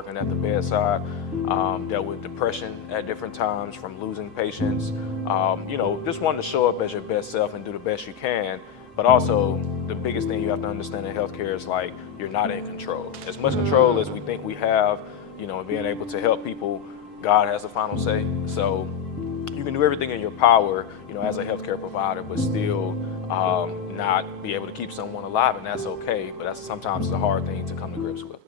working at the bedside, dealt with depression at different times from losing patients. Just wanting to show up as your best self and do the best you can. But also, the biggest thing you have to understand in healthcare is like you're not in control. As much control as we think we have, and being able to help people, God has the final say. So you can do everything in your power, as a healthcare provider, but still not be able to keep someone alive, and that's okay. But that's sometimes a hard thing to come to grips with.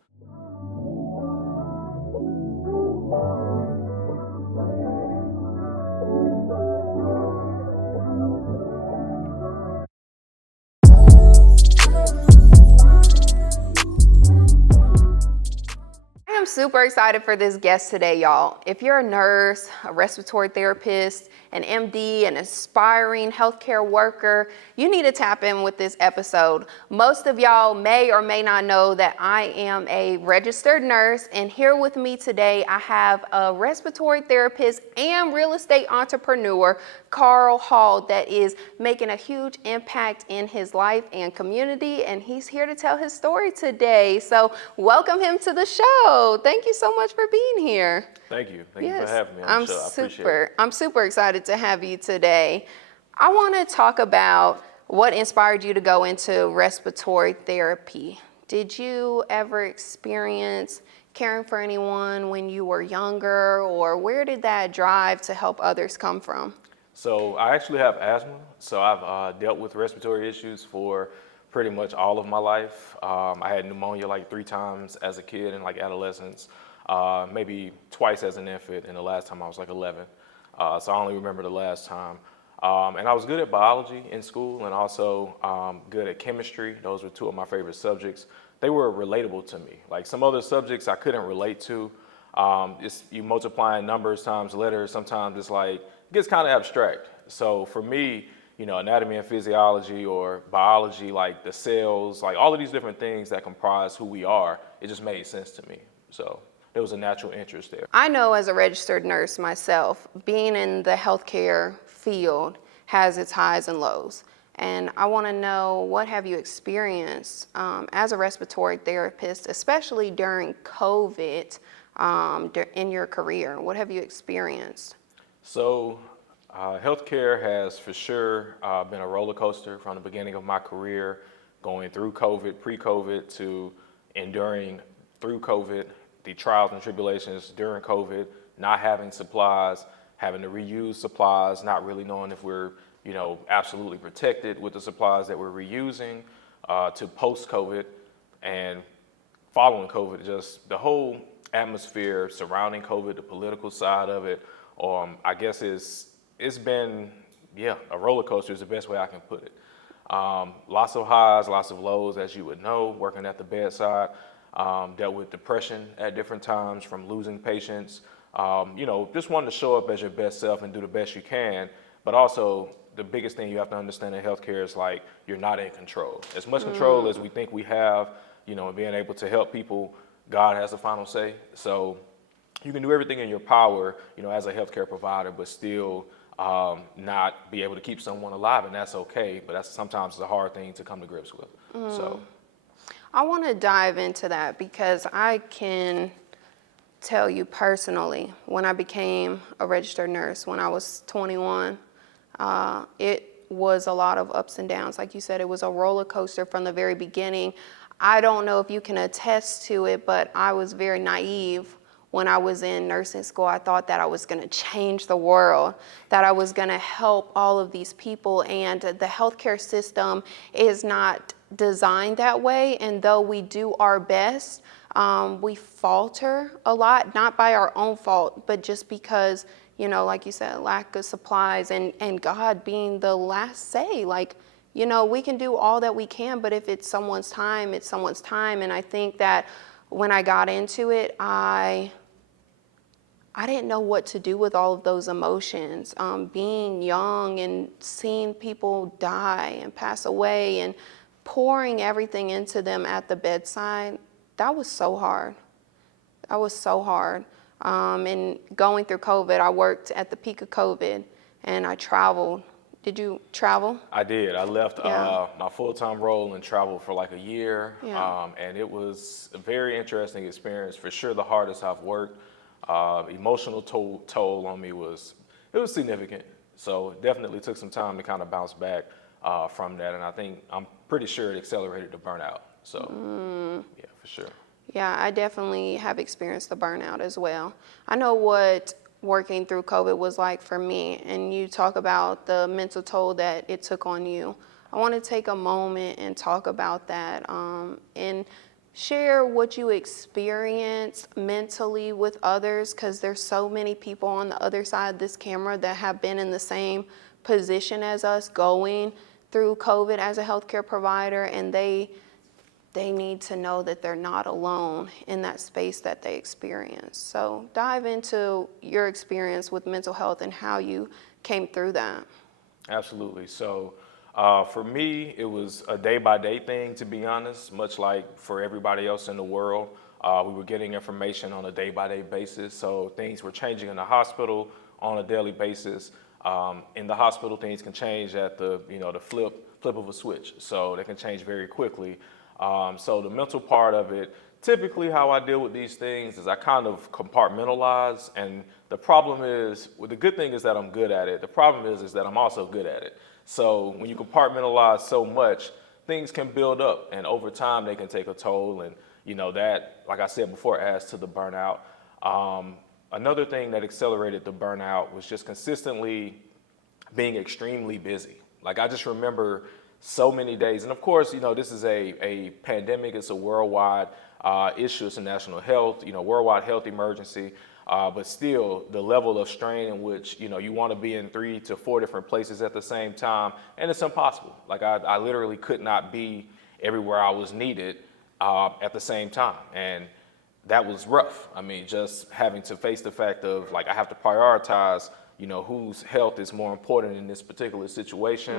I'm super excited for this guest today, y'all. If you're a nurse, a respiratory therapist, an MD, an aspiring healthcare worker, you need to tap in with this episode. Most of y'all may or may not know that I am a registered nurse, and here with me today, I have a respiratory therapist and real estate entrepreneur, Carl Hall, that is making a huge impact in his life and community, and he's here to tell his story today. So welcome him to the show. Thank you so much for being here. Thank you. Thank you for having me on the show. I appreciate it. I'm super excited to have you today. I want to talk about what inspired you to go into respiratory therapy. Did you ever experience caring for anyone when you were younger, or where did that drive to help others come from? So I actually have asthma. So I've dealt with respiratory issues for pretty much all of my life. I had pneumonia like 3 times as a kid and like adolescence, maybe twice as an infant, and the last time I was like 11. So I only remember the last time. And I was good at biology in school and also good at chemistry. Those were 2 of my favorite subjects. They were relatable to me. Like some other subjects I couldn't relate to. You multiplying numbers times letters, sometimes it's like, it gets kind of abstract. So for me, anatomy and physiology or biology, like the cells, like all of these different things that comprise who we are, it just made sense to me. So there was a natural interest there. I know as a registered nurse myself, being in the healthcare field has its highs and lows. And I want to know, what have you experienced as a respiratory therapist, especially during COVID in your career? What have you experienced? So healthcare has for sure been a roller coaster from the beginning of my career, going through COVID, pre-COVID, to enduring through COVID, the trials and tribulations during COVID, not having supplies, having to reuse supplies, not really knowing if we're absolutely protected with the supplies that we're reusing, to post-COVID and following COVID, just the whole atmosphere surrounding COVID, the political side of it. I guess it's been, a roller coaster is the best way I can put it. Lots of highs, lots of lows, as you would know, working at the bedside. Dealt with depression at different times from losing patients. Just wanting to show up as your best self and do the best you can. But also, the biggest thing you have to understand in healthcare is like you're not in control. As much control as we think we have, and being able to help people, God has the final say. So you can do everything in your power, as a healthcare provider, but still not be able to keep someone alive, and that's okay. But that's sometimes a hard thing to come to grips with. So I want to dive into that because I can tell you personally, when I became a registered nurse, when I was 21, it was a lot of ups and downs. Like you said, it was a roller coaster from the very beginning. I don't know if you can attest to it, but I was very naive when I was in nursing school. I thought that I was going to change the world, that I was going to help all of these people, and the healthcare system is not designed that way. And though we do our best, we falter a lot, not by our own fault, but just because, like you said, lack of supplies and God being the last say. Like, we can do all that we can, but if it's someone's time, it's someone's time. And I think that when I got into it, I didn't know what to do with all of those emotions. Being young and seeing people die and pass away and pouring everything into them at the bedside, that was so hard. That was so hard. And going through COVID, I worked at the peak of COVID, and I traveled Did you travel? I did. I left Yeah. my full-time role and traveled for like a year, Yeah. and it was a very interesting experience. For sure, the hardest I've worked. Emotional toll on me was significant. So it definitely took some time to kind of bounce back from that, and I'm pretty sure it accelerated the burnout. So yeah, for sure. Yeah, I definitely have experienced the burnout as well. I know what working through COVID was like for me, and you talk about the mental toll that it took on you. I want to take a moment and talk about that and share what you experienced mentally with others, because there's so many people on the other side of this camera that have been in the same position as us going through COVID as a healthcare provider, and they need to know that they're not alone in that space that they experience. So dive into your experience with mental health and how you came through that. Absolutely. So for me, it was a day-by-day thing, to be honest, much like for everybody else in the world. We were getting information on a day-by-day basis, so things were changing in the hospital on a daily basis. In the hospital, things can change at the flip of a switch, so they can change very quickly. So the mental part of it, typically how I deal with these things is I kind of compartmentalize, and the problem is, well, the good thing is that I'm good at it. The problem is that I'm also good at it. So when you compartmentalize so much, things can build up, and over time they can take a toll, and that, like I said before, adds to the burnout. Another thing that accelerated the burnout was just consistently being extremely busy. Like I just remember so many days, and of course, this is a pandemic. It's a worldwide issue. It's a national health, worldwide health emergency. But still, the level of strain in which you want to be in 3 to 4 different places at the same time, and it's impossible. Like I literally could not be everywhere I was needed at the same time, and that was rough. I mean, just having to face the fact of like I have to prioritize whose health is more important in this particular situation.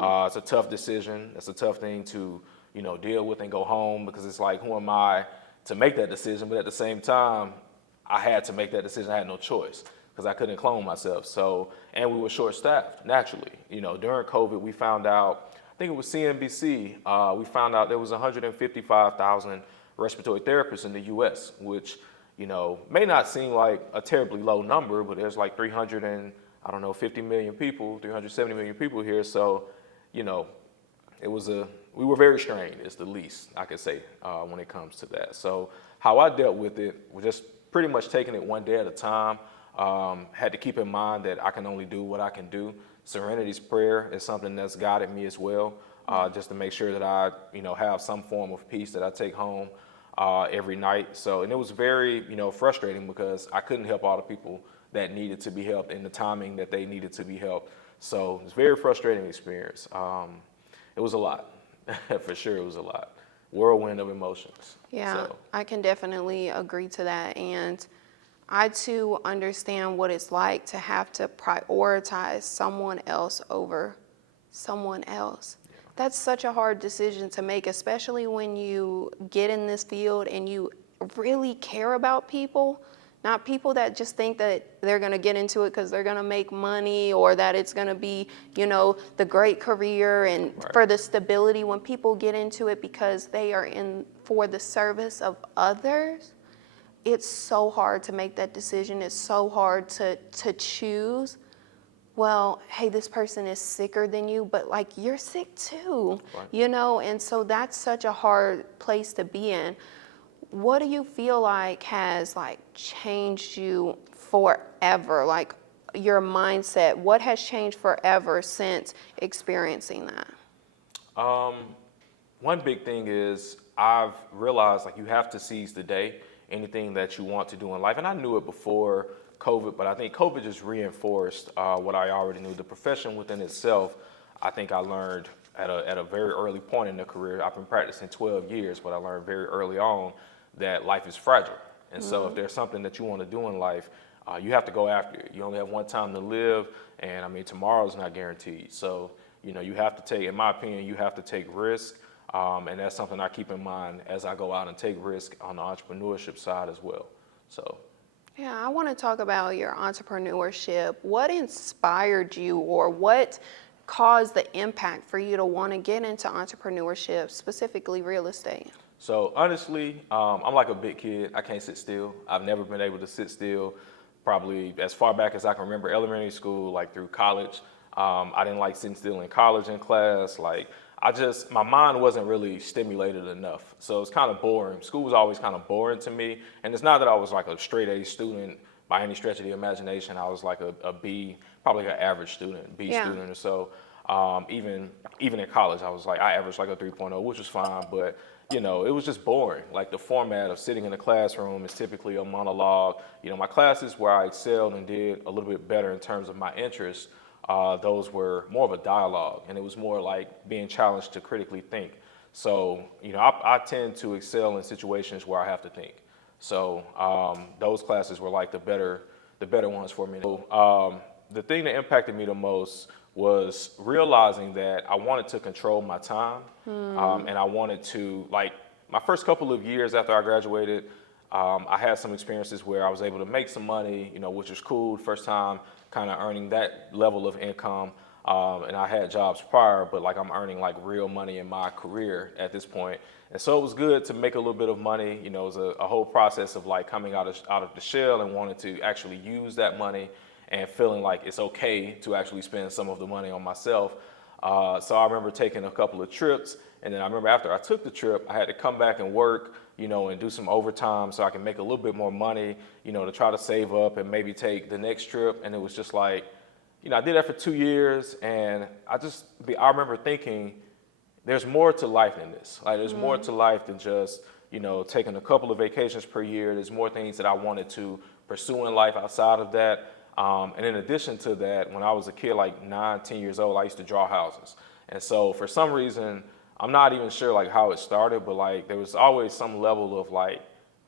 It's a tough decision. It's a tough thing to, deal with and go home, because it's like, who am I to make that decision? But at the same time, I had to make that decision. I had no choice because I couldn't clone myself. So, and we were short-staffed naturally. During COVID, we found out, I think it was CNBC, we found out there was 155,000 respiratory therapists in the U.S., which may not seem like a terribly low number, but there's like 50 million people, 370 million people here. So, we were very strained, is the least I could say when it comes to that. So how I dealt with it was just pretty much taking it one day at a time. Had to keep in mind that I can only do what I can do. Serenity's prayer is something that's guided me as well, just to make sure that I, have some form of peace that I take home every night. So, and it was very, frustrating because I couldn't help all the people that needed to be helped in the timing that they needed to be helped. So it's a very frustrating experience. It was a lot, for sure. It was a lot. Whirlwind of emotions. Yeah, So. I can definitely agree to that. And I too understand what it's like to have to prioritize someone else over someone else. That's such a hard decision to make, especially when you get in this field and you really care about people, not people that just think that they're going to get into it because they're going to make money, or that it's going to be, the great career and Right. for the stability. When people get into it because they are in for the service of others, it's so hard to make that decision. It's so hard to choose. Well, hey, this person is sicker than you, but like you're sick too, Right. and so that's such a hard place to be in. What do you feel like has like changed you forever? Like your mindset, what has changed forever since experiencing that? One big thing is I've realized like you have to seize the day, anything that you want to do in life. And I knew it before COVID, but I think COVID just reinforced what I already knew. The profession within itself, I think I learned at a very early point in the career. I've been practicing 12 years, but I learned very early on that life is fragile. And so if there's something that you want to do in life, you have to go after it. You only have one time to live, and I mean, tomorrow's not guaranteed. So, you have to take, in my opinion, you have to take risk. And that's something I keep in mind as I go out and take risk on the entrepreneurship side as well. So. Yeah, I want to talk about your entrepreneurship. What inspired you, or what caused the impact for you to want to get into entrepreneurship, specifically real estate? So honestly, I'm like a big kid. I can't sit still. I've never been able to sit still. Probably as far back as I can remember, elementary school, like through college. I didn't like sitting still in college in class. Like my mind wasn't really stimulated enough. So it's kind of boring. School was always kind of boring to me. And it's not that I was like a straight A student by any stretch of the imagination. I was like a B, probably like an average student, B student or so. Even in college, I averaged like a 3.0, which was fine, but it was just boring. Like the format of sitting in the classroom is typically a monologue. My classes where I excelled and did a little bit better in terms of my interests, those were more of a dialogue, and it was more like being challenged to critically think. So, I tend to excel in situations where I have to think. So those classes were like the better ones for me. So, the thing that impacted me the most was realizing that I wanted to control my time, and I wanted to, like, my first couple of years after I graduated, I had some experiences where I was able to make some money, which was cool. First time kind of earning that level of income, and I had jobs prior, but like I'm earning like real money in my career at this point. And so it was good to make a little bit of money. It was a whole process of like coming out of the shell and wanting to actually use that money and feeling like it's okay to actually spend some of the money on myself. So I remember taking a couple of trips, and then I remember after I took the trip, I had to come back and work, and do some overtime so I can make a little bit more money, to try to save up and maybe take the next trip. And it was just like, I did that for 2 years, and I remember thinking, there's more to life than this. Like, there's more to life than just, taking a couple of vacations per year. There's more things that I wanted to pursue in life outside of that. And in addition to that, when I was a kid, like 9, 10 years old, I used to draw houses. And so for some reason, I'm not even sure like how it started, but like there was always some level of like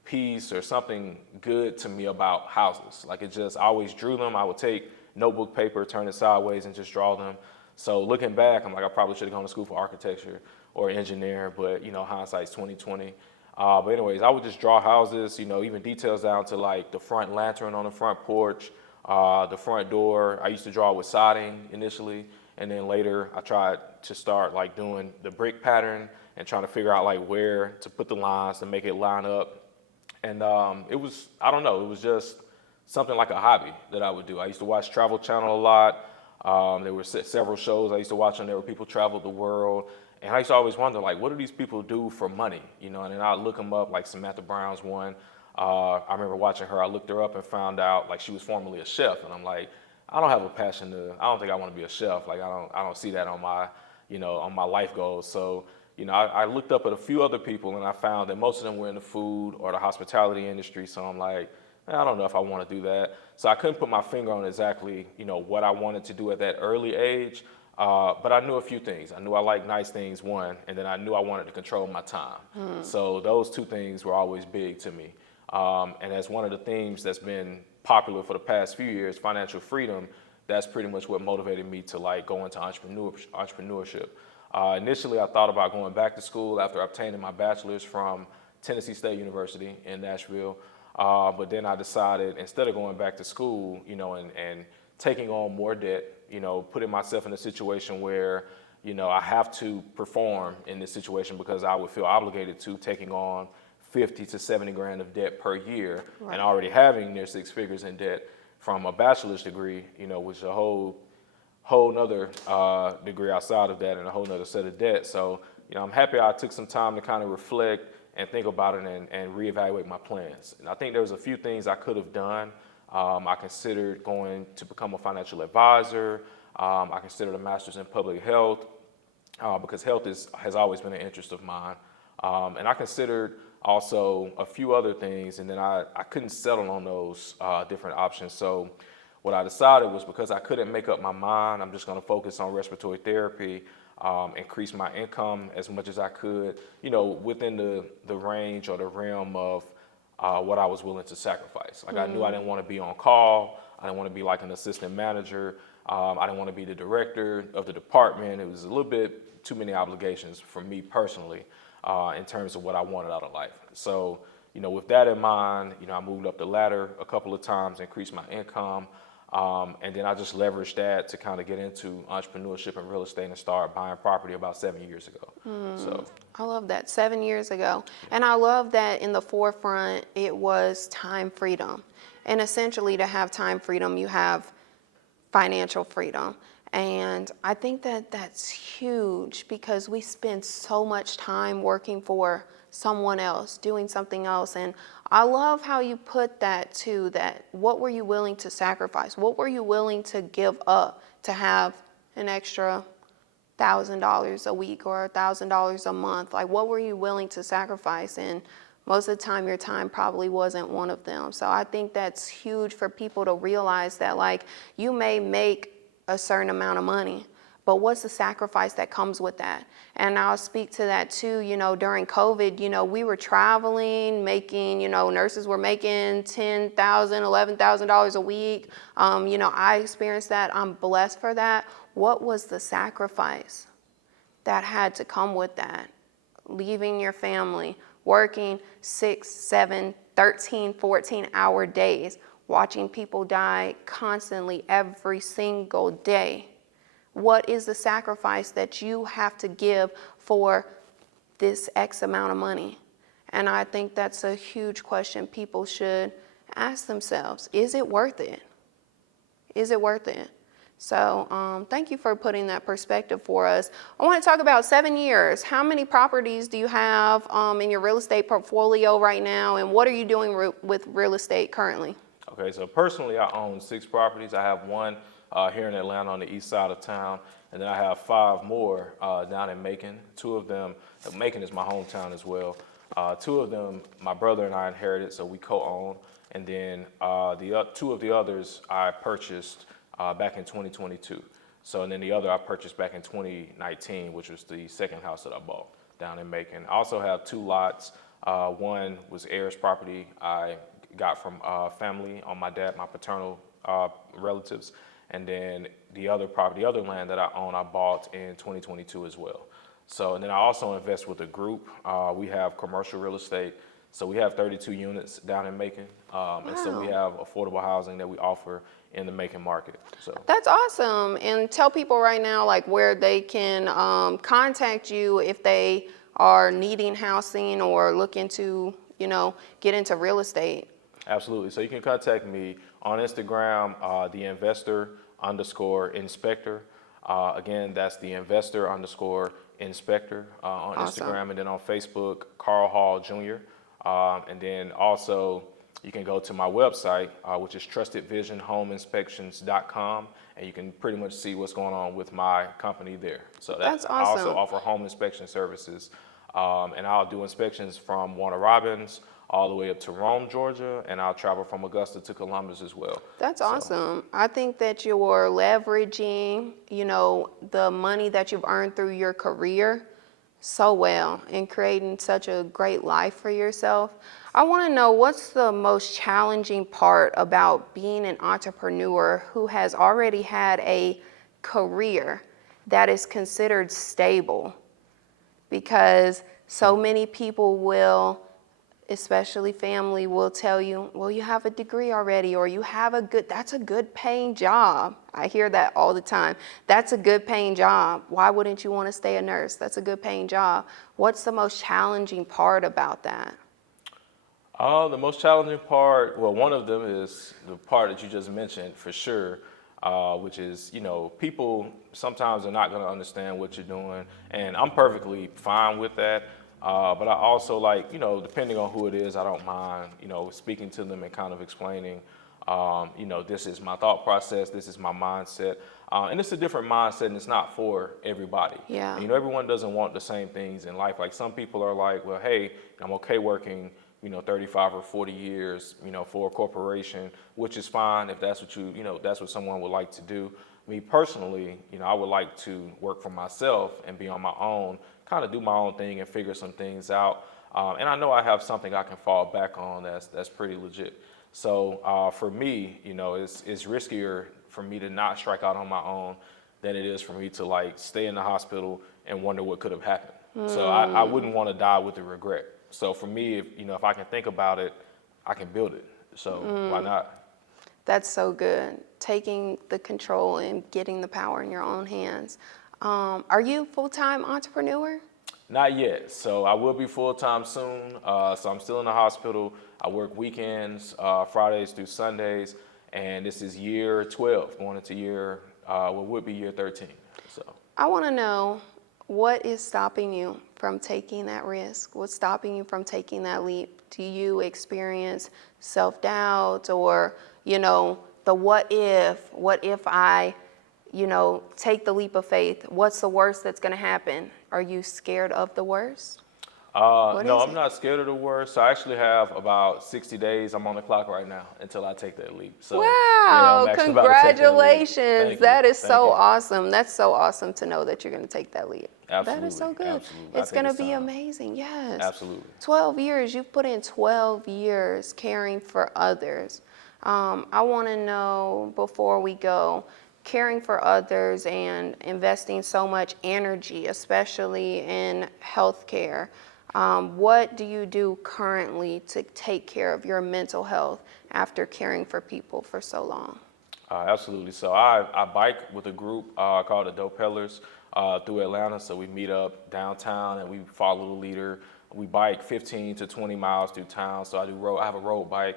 peace or something good to me about houses. Like I always drew them. I would take notebook paper, turn it sideways, and just draw them. So looking back, I'm like, I probably should have gone to school for architecture or engineer, but hindsight's 2020. But anyways, I would just draw houses, even details down to like the front lantern on the front porch, the front door. I used to draw with siding initially, and then later I tried to start like doing the brick pattern and trying to figure out like where to put the lines to make it line up. And it was just something like a hobby that I would do. I used to watch Travel Channel a lot. There were several shows I used to watch on there where people traveled the world. And I used to always wonder, like, what do these people do for money? And then I'd look them up, like Samantha Brown's one. I remember watching her. I looked her up and found out, like, she was formerly a chef. And I'm like, I don't have a passion I don't think I want to be a chef. Like, I don't see that on my, on my life goals. So, I looked up at a few other people, and I found that most of them were in the food or the hospitality industry. So I'm like, I don't know if I want to do that. So I couldn't put my finger on exactly, what I wanted to do at that early age. But I knew a few things. I knew I liked nice things, one, and then I knew I wanted to control my time. So those two things were always big to me. And as one of the themes that's been popular for the past few years, financial freedom, that's pretty much what motivated me to like go into entrepreneurship. Initially, I thought about going back to school after obtaining my bachelor's from Tennessee State University in Nashville. But then I decided instead of going back to school, and taking on more debt, putting myself in a situation where, I have to perform in this situation because I would feel obligated to, taking on 50 to 70 grand of debt per year, right, and already having near 6 figures in debt from a bachelor's degree, which is a whole nother degree outside of that and a whole nother set of debt. So, I'm happy I took some time to kind of reflect and think about it and reevaluate my plans. And I think there was a few things I could have done. I considered going to become a financial advisor. I considered a master's in public health because health has always been an interest of mine. And I considered also a few other things, and then I couldn't settle on those different options. So what I decided was, because I couldn't make up my mind, I'm just going to focus on respiratory therapy, increase my income as much as I could, within the range or the realm of what I was willing to sacrifice. Like, I knew I didn't want to be on call. I didn't want to be like an assistant manager. I didn't want to be the director of the department. It was a little bit too many obligations for me personally in terms of what I wanted out of life. So, with that in mind, I moved up the ladder a couple of times, increased my income. And then I just leveraged that to kind of get into entrepreneurship and real estate and start buying property about 7 years ago. So I love that, 7 years ago. And I love that in the forefront, it was time freedom. And essentially to have time freedom, you have financial freedom. And I think that that's huge because we spend so much time working for someone else, doing something else. And I love how you put that too, that what were you willing to sacrifice? What were you willing to give up to have an extra $1,000 a week or $1,000 a month? Like, what were you willing to sacrifice? And most of the time, your time probably wasn't one of them. So I think that's huge for people to realize that, like, you may make a certain amount of money, but what's the sacrifice that comes with that? And I'll speak to that too. During COVID, we were traveling, making, nurses were making $10,000, $11,000 a week. I experienced that. I'm blessed for that. What was the sacrifice that had to come with that? Leaving your family, working 6, 7, 13, 14-hour days, watching people die constantly every single day. What is the sacrifice that you have to give for this X amount of money? And I think that's a huge question people should ask themselves. Is it worth it? Is it worth it? So thank you for putting that perspective for us. I want to talk about 7 years. How many properties do you have in your real estate portfolio right now? And what are you doing with real estate currently? okay, so personally, I own 6 properties. I have one here in Atlanta on the east side of town, and then I have 5 more down in Macon. 2 of them, Macon is my hometown as well. 2 of them, my brother and I inherited, so we co-own. And then 2 of the others I purchased back in 2022. So, and then the other I purchased back in 2019, which was the second house that I bought down in Macon. I also have 2 lots. One was heirs property I got from family on my paternal relatives. And then the other property, the other land that I own, I bought in 2022 as well. So, and then I also invest with a group. We have commercial real estate. So we have 32 units down in Macon. And so we have affordable housing that we offer in the Macon market. So that's awesome. And tell people right now, like, where they can contact you if they are needing housing or looking to, get into real estate. Absolutely. So you can contact me on Instagram, the investor_inspector. Again, that's the investor_inspector on Awesome. Instagram, and then on Facebook, Carl Hall Jr. And then also you can go to my website, which is trustedvisionhomeinspections.com, and you can pretty much see what's going on with my company there. So That's I also awesome. offer home inspection services, and I'll do inspections from Warner Robins all the way up to Rome, Georgia, and I'll travel from Augusta to Columbus as well. That's So, awesome. I think that you're leveraging, the money that you've earned through your career so well and creating such a great life for yourself. I want to know, what's the most challenging part about being an entrepreneur who has already had a career that is considered stable? Because so many people will, especially family, will tell you, well, you have a degree already, or that's a good paying job. I hear that all the time. That's a good paying job. Why wouldn't you want to stay a nurse? That's a good paying job. What's the most challenging part about that? The most challenging part, well, one of them is the part that you just mentioned for sure, which is, people sometimes are not going to understand what you're doing, and I'm perfectly fine with that. But I also depending on who it is, I don't mind, speaking to them and kind of explaining, this is my thought process, this is my mindset. And it's a different mindset, and it's not for everybody. Yeah. And, everyone doesn't want the same things in life. Like, some people are like, well, hey, I'm okay working, 35 or 40 years, for a corporation, which is fine if that's what that's what someone would like to do. Me personally, I would like to work for myself and be on my own, kind of do my own thing and figure some things out. And I know I have something I can fall back on that's pretty legit. So for me, it's riskier for me to not strike out on my own than it is for me to stay in the hospital and wonder what could have happened. So I wouldn't want to die with the regret. So for me, if I can think about it, I can build it. So why not? That's so good. Taking the control and getting the power in your own hands. Are you a full-time entrepreneur? Not yet. So I will be full-time soon. So I'm still in the hospital. I work weekends, Fridays through Sundays, and this is year 12, going into what would be year 13. So I want to know, what is stopping you from taking that risk? What's stopping you from taking that leap? Do you experience self-doubt or, the what if I, take the leap of faith? What's the worst that's going to happen? Are you scared of the worst? No, I'm not scared of the worst. I actually have about 60 days. I'm on the clock right now until I take that leap. So, Wow, I'm actually about to take that leap. congratulations. Thank you. That is Thank so you. awesome. That's so awesome to know that you're going to take that leap. Absolutely. That is so good. Absolutely. It's going to be amazing. Yes. Absolutely. 12 years. You've put in 12 years caring for others. I want to know, before we go, caring for others and investing so much energy, especially in healthcare. What do you do currently to take care of your mental health after caring for people for so long? Absolutely. So I bike with a group called the Dopellers through Atlanta. So we meet up downtown and we follow the leader. We bike 15 to 20 miles through town. So I have a road bike.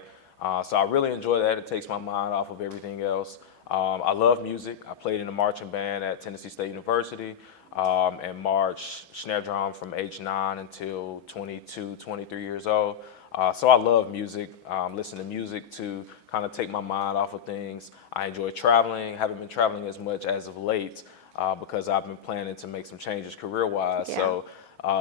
So I really enjoy that. It takes my mind off of everything else. I love music. I played in a marching band at Tennessee State University and marched snare drum from age 9 until 22, 23 years old. So I love music, listen to music to kind of take my mind off of things. I enjoy traveling. Haven't been traveling as much as of late because I've been planning to make some changes career-wise. Yeah. So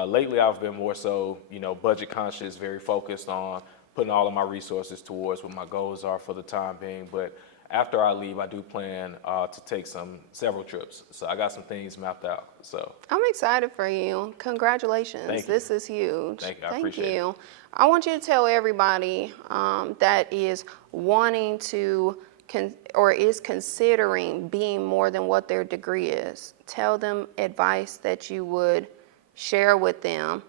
lately I've been more so, budget conscious, very focused on putting all of my resources towards what my goals are for the time being. But after I leave, I do plan to take several trips. So I got some things mapped out. So I'm excited for you. Congratulations. Thank you. This is huge. Thank you. I appreciate it. I want you to tell everybody that is wanting to or is considering being more than what their degree is. Tell them advice that you would share with them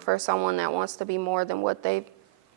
for someone that wants to be more than what they've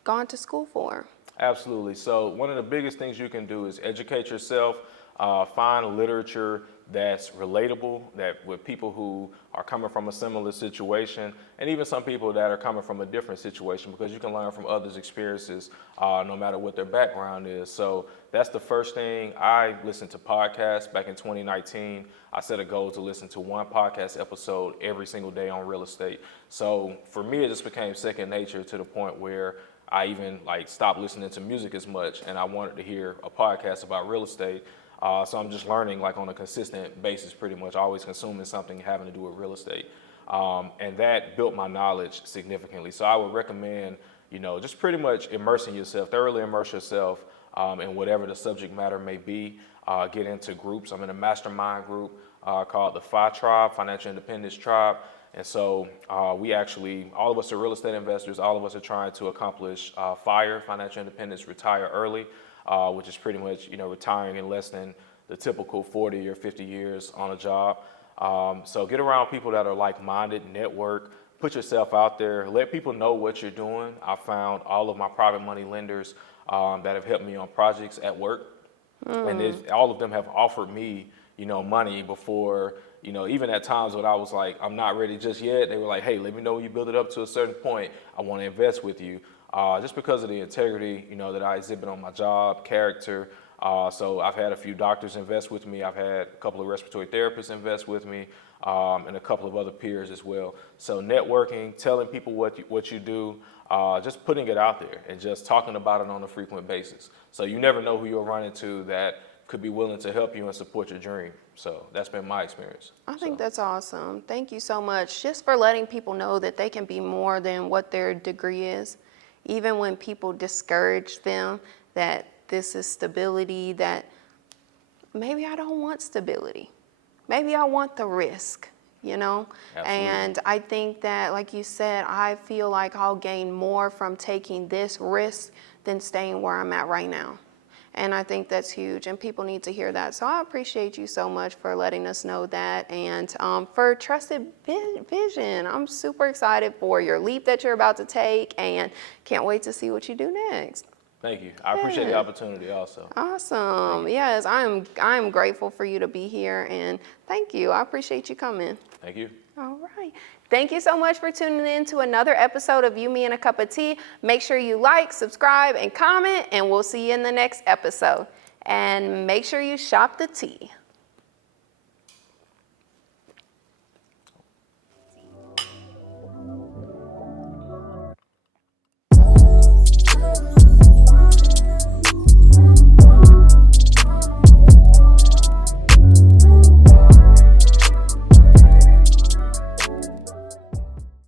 gone to school for. Absolutely. So one of the biggest things you can do is educate yourself, find literature that's relatable, that with people who are coming from a similar situation, and even some people that are coming from a different situation, because you can learn from others' experiences no matter what their background is. So that's the first thing. I listened to podcasts back in 2019. I set a goal to listen to one podcast episode every single day on real estate. So for me, it just became second nature to the point where I even stopped listening to music as much, and I wanted to hear a podcast about real estate. So I'm just learning on a consistent basis, pretty much always consuming something having to do with real estate. And that built my knowledge significantly. So I would recommend, just pretty much thoroughly immerse yourself in whatever the subject matter may be. Get into groups. I'm in a mastermind group called the FI Tribe, Financial Independence Tribe. And so we actually, all of us are real estate investors. All of us are trying to accomplish FIRE, financial independence, retire early, which is pretty much, retiring in less than the typical 40 or 50 years on a job. So get around people that are like-minded, network, put yourself out there, let people know what you're doing. I found all of my private money lenders that have helped me on projects at work. And all of them have offered me, money before, even at times when I was like, I'm not ready just yet, they were like, hey, let me know when you build it up to a certain point. I want to invest with you. Just because of the integrity, that I exhibit on my job, character. So I've had a few doctors invest with me. I've had a couple of respiratory therapists invest with me, and a couple of other peers as well. So networking, telling people what you do, just putting it out there and just talking about it on a frequent basis. So you never know who you'll run into that could be willing to help you and support your dream. So that's been my experience. I think that's awesome. Thank you so much just for letting people know that they can be more than what their degree is. Even when people discourage them that this is stability, that maybe I don't want stability. Maybe I want the risk, Absolutely. And I think that, like you said, I feel like I'll gain more from taking this risk than staying where I'm at right now. And I think that's huge, and people need to hear that. So I appreciate you so much for letting us know that. And for Trusted Vision, I'm super excited for your leap that you're about to take and can't wait to see what you do next. Thank you. I appreciate the opportunity also. Awesome. Yes, I'm grateful for you to be here, and thank you. I appreciate you coming. Thank you. All right. Thank you so much for tuning in to another episode of You, Me, and a Cup of Tea. Make sure you like, subscribe, and comment, and we'll see you in the next episode. And make sure you shop the tea.